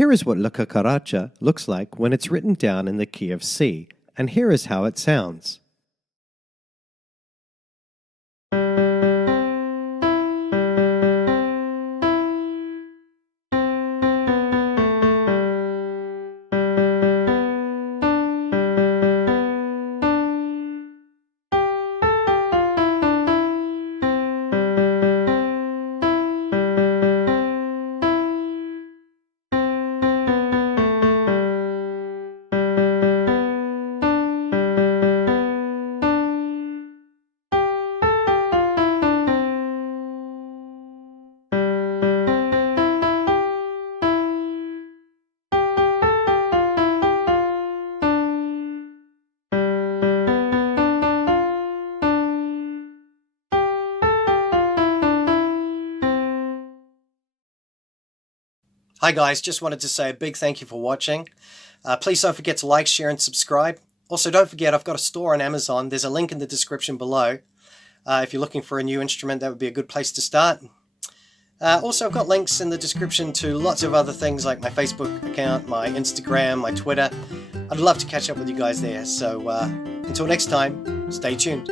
Here is what La Cucaracha looks like when it's written down in the key of C, and here is how it sounds. Hi guys, just wanted to say a big thank you for watching. Please don't forget to like, share and subscribe. Also don't forget I've got a store on Amazon. There's a link in the description below. If you're looking for a new instrument, that would be a good place to start. Also I've got links in the description to lots of other things like my Facebook account, my Instagram, my Twitter. I'd love to catch up with you guys there. So until next time, stay tuned.